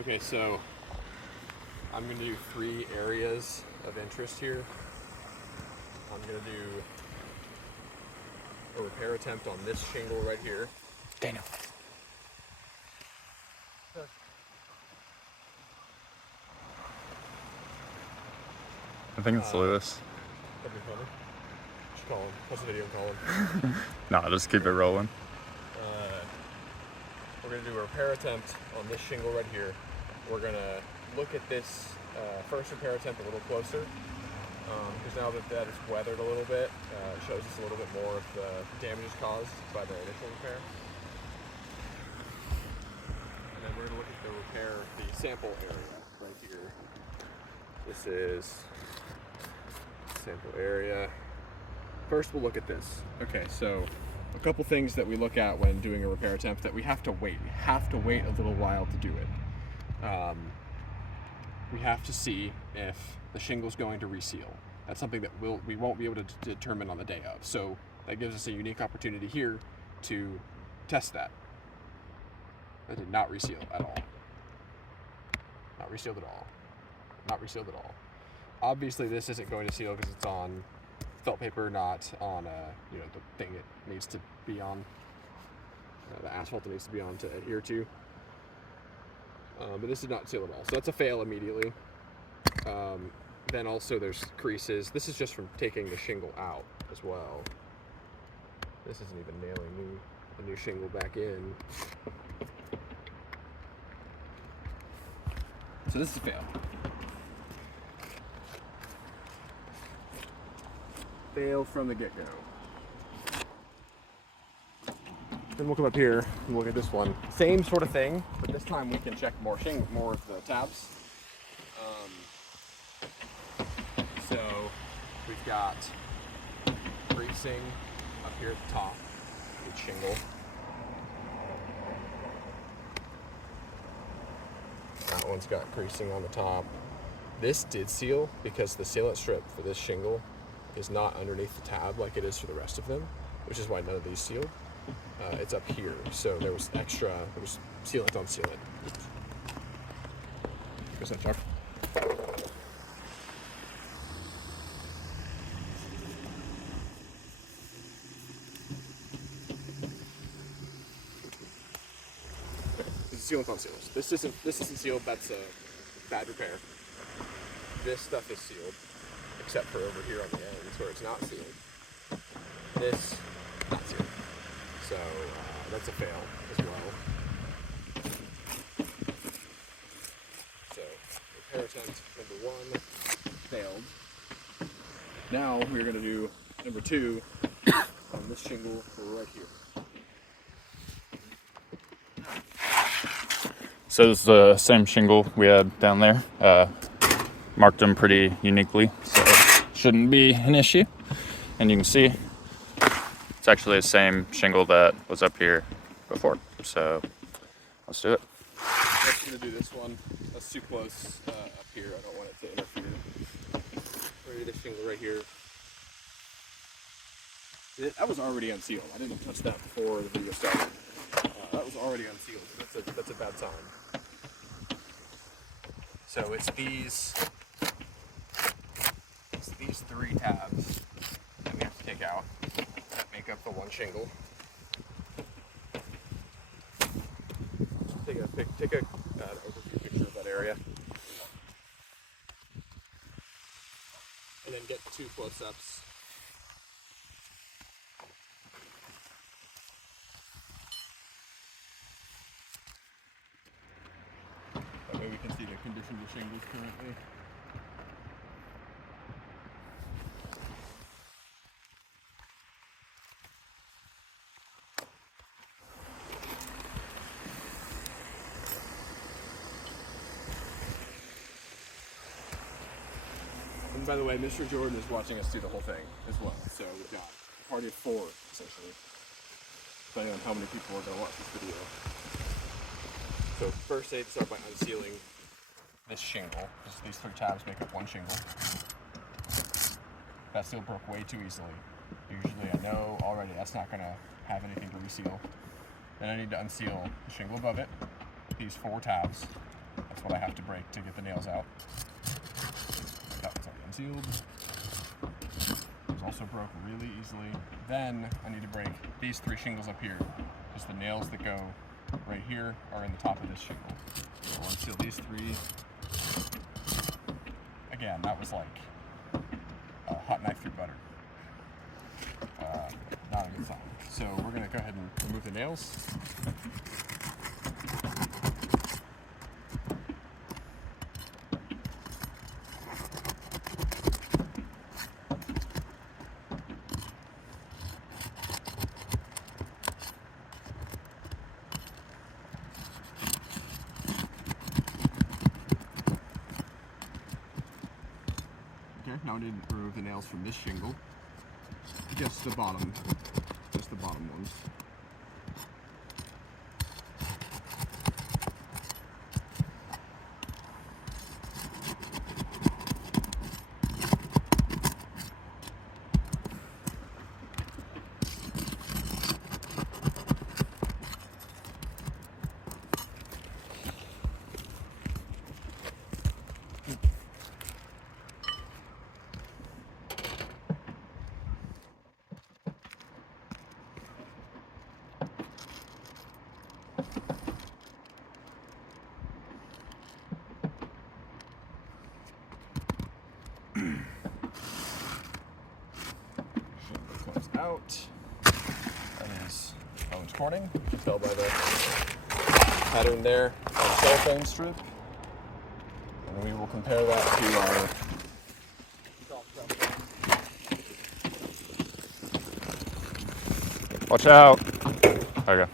Okay, so I'm going to do 3 areas of interest here. I'm going to do a repair attempt on this shingle right here. Daniel. I think it's Lewis. That'd be funny. Just call him. Pause the video and call him. No, just keep it rolling. We're going to do a repair attempt on this shingle right here. We're going to look at this first repair attempt a little closer. Because now that is weathered a little bit, it shows us a little bit more of the damages caused by the initial repair. And then we're going to look at the sample area right here. This is sample area. First we'll look at this. Okay, so a couple things that we look at when doing a repair attempt that we have to wait. We have to wait a little while to do it. We have to see if the shingle's going to reseal. That's something that we won't be able to determine on the day of. So that gives us a unique opportunity here to test that. That did not reseal at all. Not resealed at all. Not resealed at all. Obviously this isn't going to seal because it's on felt paper, not on the thing it needs to be on, the asphalt it needs to be on to adhere to. But this did not seal at all, so that's a fail immediately. Then also there's creases. This is just from taking the shingle out as well. This isn't even nailing the new shingle back in. So this is a fail. Fail from the get-go. Then we'll come up here and look at this one. Same sort of thing, but this time we can check more of the tabs. So we've got creasing up here at the top, each shingle. That one's got creasing on the top. This did seal because the sealant strip for this shingle is not underneath the tab like it is for the rest of them, which is why none of these sealed. It's up here, so there was sealant on sealant. Where's that, Chuck? This is sealant on sealants. This isn't sealed. That's a bad repair. This stuff is sealed, except for over here on the ends where it's not sealed. This, not sealed. So that's a fail as well. So repair attempt number 1 failed. Now we're going to do number 2 on this shingle right here. So this is the same shingle we had down there. Marked them pretty uniquely, so shouldn't be an issue. And you can see it's actually the same shingle that was up here before. So let's do it. I'm just going to do this one. That's too close up here. I don't want it to interfere. We're going to do this shingle right here. That was already unsealed. I didn't touch that before the video started. That was already unsealed. That's a bad sign. So it's these 3 tabs that we have to take out that make up the one shingle. Take an overview picture of that area, and then get 2 close-ups. That way we can see the condition of the shingles currently. And by the way, Mr. Jordan is watching us do the whole thing as well. So we've got a party of 4, essentially, depending on how many people are going to watch this video. So first they start by unsealing this shingle. These 3 tabs make up one shingle. That seal broke way too easily. Usually I know already that's not going to have anything to reseal. Then I need to unseal the shingle above it, these 4 tabs, That's what I have to break to get the nails out. That was already unsealed. Those also broke really easily. Then I need to break these 3 shingles up here, because the nails that go right here are in the top of this shingle. So we'll unseal these 3. Again, that was like a hot knife through butter. Not a good sign. So we're going to go ahead and remove the nails. Okay, now we need to remove the nails from this shingle. Just the bottom ones. Comes out. That is Owens Corning. You can tell by the pattern there on the cellophane strip. And we will compare that to our Watch out. Okay.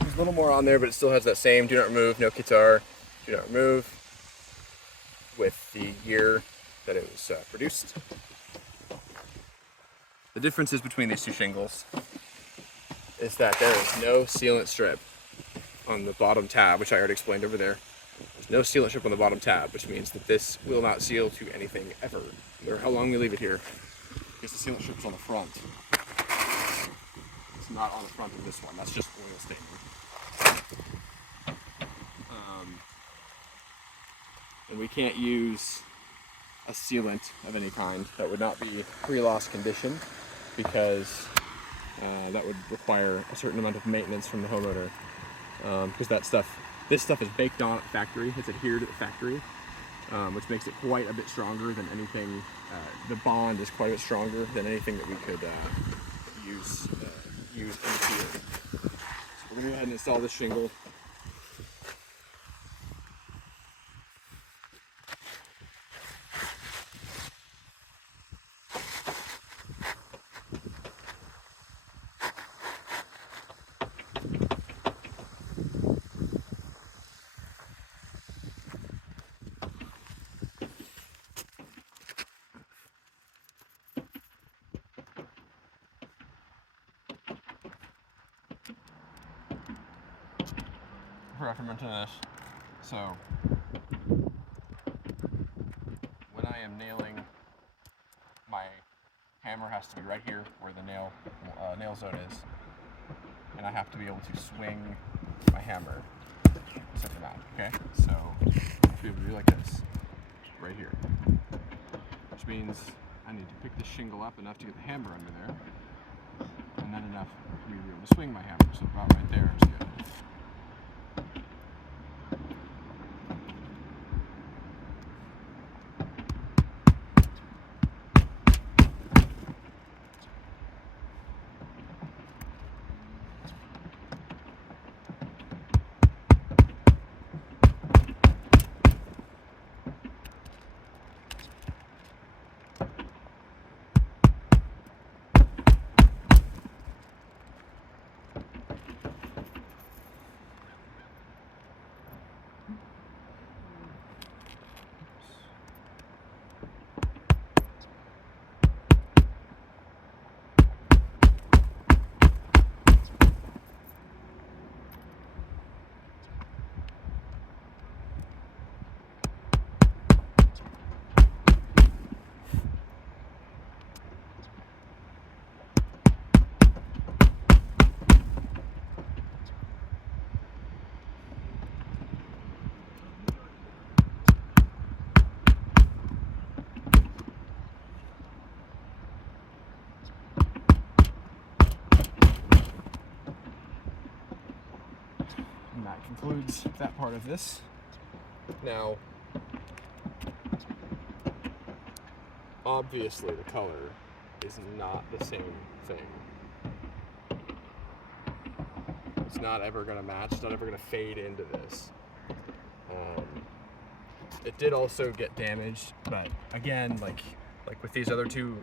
There's a little more on there, but it still has that same do not remove, no guitar, do not remove with the year that it was produced. The differences between these 2 shingles is that there is no sealant strip on the bottom tab, which I already explained over there. There's no sealant strip on the bottom tab, which means that this will not seal to anything ever, no matter how long we leave it here, because the sealant strip is on the front. It's not on the front of this one. That's just oil staining. And we can't use a sealant of any kind that would not be pre-loss condition, because that would require a certain amount of maintenance from the homeowner, because this stuff is baked on at the factory. It's adhered at the factory, which makes it quite a bit stronger than anything. The bond is quite a bit stronger than anything that we could use in the field. So we're gonna go ahead and install this shingle. I forgot to mention this. So, when I am nailing, my hammer has to be right here where the nail zone is, and I have to be able to swing my hammer a certain amount. Okay, so I have to be able to do like this, right here, which means I need to pick the shingle up enough to get the hammer under there, and then enough for me to be able to swing my hammer. So about right there is good. that concludes that part of this. Now, obviously the color is not the same thing. It's not ever going to match, it's not ever going to fade into this. It did also get damaged, but again, like with these other two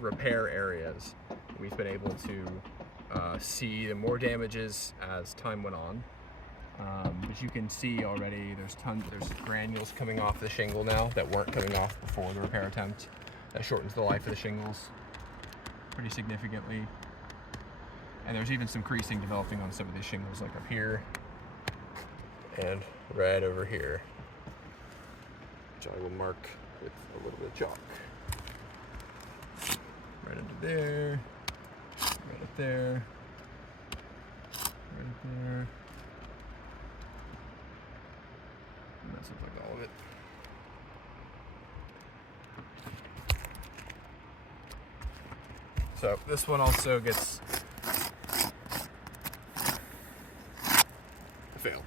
repair areas, we've been able to see the more damages as time went on. But you can see already there's granules coming off the shingle now that weren't coming off before the repair attempt. That shortens the life of the shingles pretty significantly. And there's even some creasing developing on some of these shingles, like up here and right over here, which I will mark with a little bit of chalk. Right under there, right up there, right up there. And that looks like all of it. So this one also gets a fail.